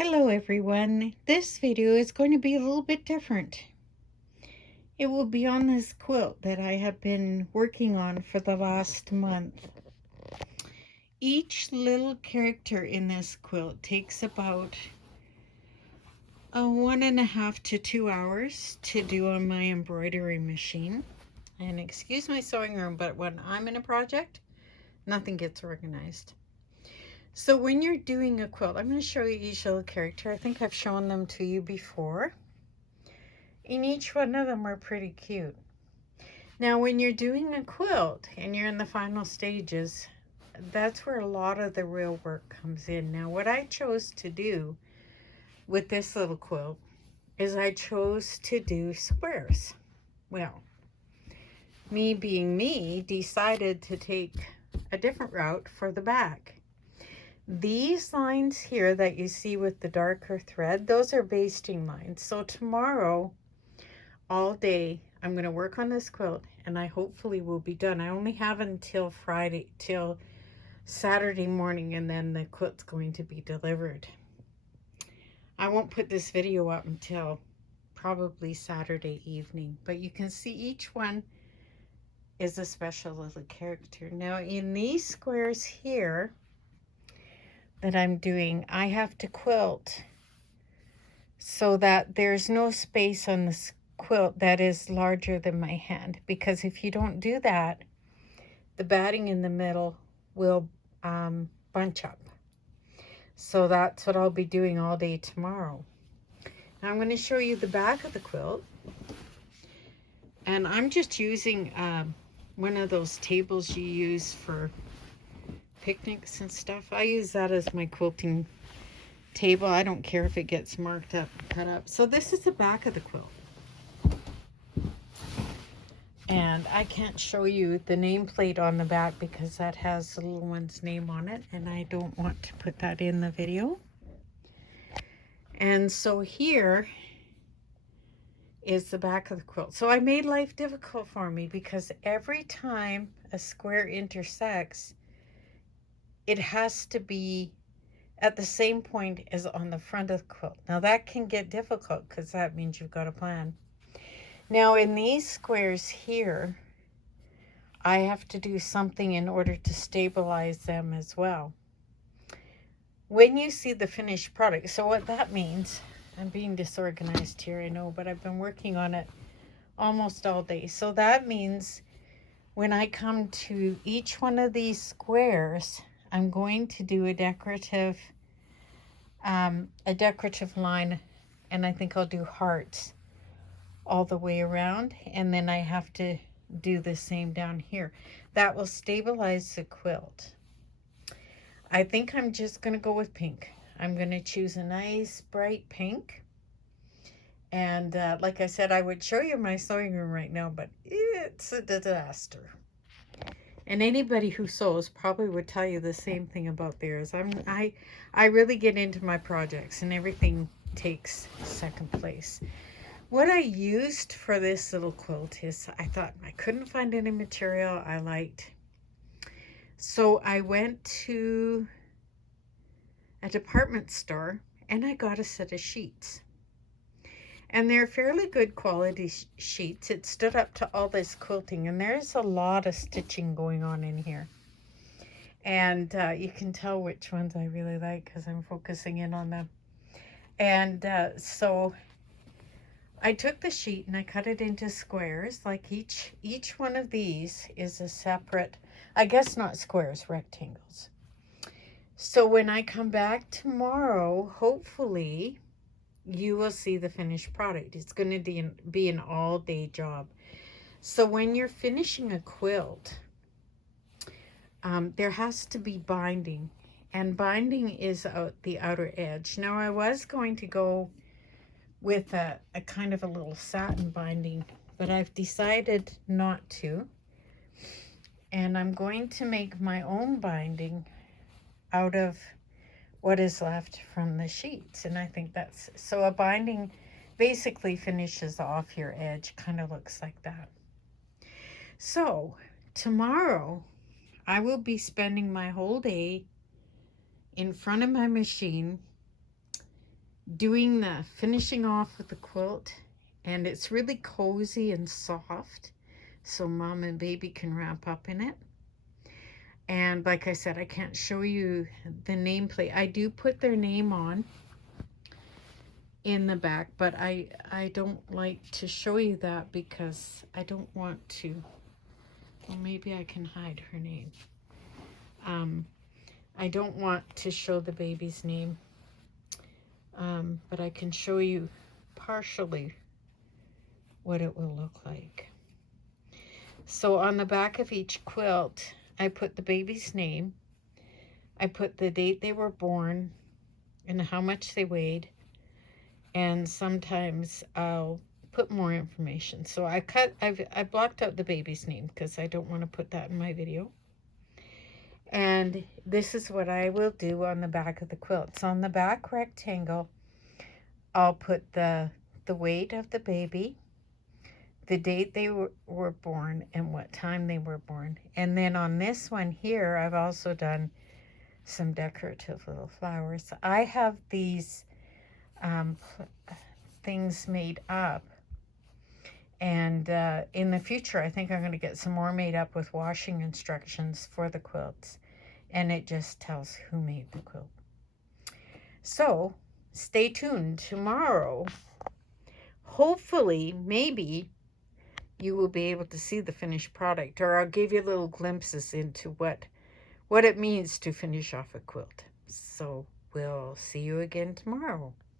Hello everyone. This video is going to be a little bit different. It will be on this quilt that I have been working on for the last month. Each little character in this quilt takes about 1.5 to 2 hours to do on my embroidery machine. And excuse my sewing room, but when I'm in a project, nothing gets organized. So when you're doing a quilt, I'm going to show you each little character. I think I've shown them to you before. And each one of them are pretty cute. Now, when you're doing a quilt and you're in the final stages, that's where a lot of the real work comes in. Now, what I chose to do with this little quilt is I chose to do squares. Well, me being me, decided to take a different route for the back. These lines here that you see with the darker thread, those are basting lines. So tomorrow, all day, I'm going to work on this quilt and I hopefully will be done. I only have until Saturday morning, and then the quilt's going to be delivered. I won't put this video up until probably Saturday evening, but you can see each one is a special little character. Now in these squares here that I'm doing, I have to quilt so that there's no space on the quilt that is larger than my hand, because if you don't do that, the batting in the middle will bunch up. So that's what I'll be doing all day tomorrow. Now I'm going to show you the back of the quilt, and I'm just using one of those tables you use for picnics and stuff. I use that as my quilting table. I don't care if it gets marked up, cut up. So this is the back of the quilt. And I can't show you the nameplate on the back because that has the little one's name on it, and I don't want to put that in the video. And so here is the back of the quilt. So I made life difficult for me because every time a square intersects, it has to be at the same point as on the front of the quilt. Now that can get difficult because that means you've got a plan. Now in these squares here, I have to do something in order to stabilize them as well. When you see the finished product, so what that means, I'm being disorganized here, I know, but I've been working on it almost all day. So that means when I come to each one of these squares, I'm going to do a decorative line, and I think I'll do hearts all the way around, and then I have to do the same down here. That will stabilize the quilt. I think I'm just going to go with pink. I'm going to choose a nice bright pink. And like I said, I would show you my sewing room right now, but it's a disaster. And anybody who sews probably would tell you the same thing about theirs. I really get into my projects and everything takes second place. What I used for this little quilt is, I thought I couldn't find any material I liked. So I went to a department store and I got a set of sheets. And they're fairly good quality sheets. It stood up to all this quilting, and there's a lot of stitching going on in here. And you can tell which ones I really like because I'm focusing in on them. And so I took the sheet and I cut it into squares. Like each one of these is a separate, I guess not squares, rectangles. So when I come back tomorrow, hopefully you will see the finished product. It's going to be an all-day job. So when you're finishing a quilt, there has to be binding, and binding is the outer edge. Now I was going to go with a kind of a little satin binding, but I've decided not to, and I'm going to make my own binding out of what is left from the sheets. And I think that's, so a binding basically finishes off your edge, kind of looks like that. So tomorrow I will be spending my whole day in front of my machine doing the finishing off with the quilt, and it's really cozy and soft, so mom and baby can wrap up in it. And like I said, I can't show you the nameplate. I do put their name on in the back, but I don't like to show you that because I don't want to. Well, maybe I can hide her name. I don't want to show the baby's name, but I can show you partially what it will look like. So on the back of each quilt, I put the baby's name. I put the date they were born and how much they weighed. And sometimes I'll put more information. So I blocked out the baby's name because I don't want to put that in my video. And this is what I will do on the back of the quilt. So on the back rectangle, I'll put the weight of the baby, the date they were born, and what time they were born. And then on this one here, I've also done some decorative little flowers. I have these things made up, and in the future I think I'm going to get some more made up with washing instructions for the quilts, and it just tells who made the quilt. So stay tuned. Tomorrow, hopefully, maybe you will be able to see the finished product, or I'll give you little glimpses into what it means to finish off a quilt. So we'll see you again tomorrow.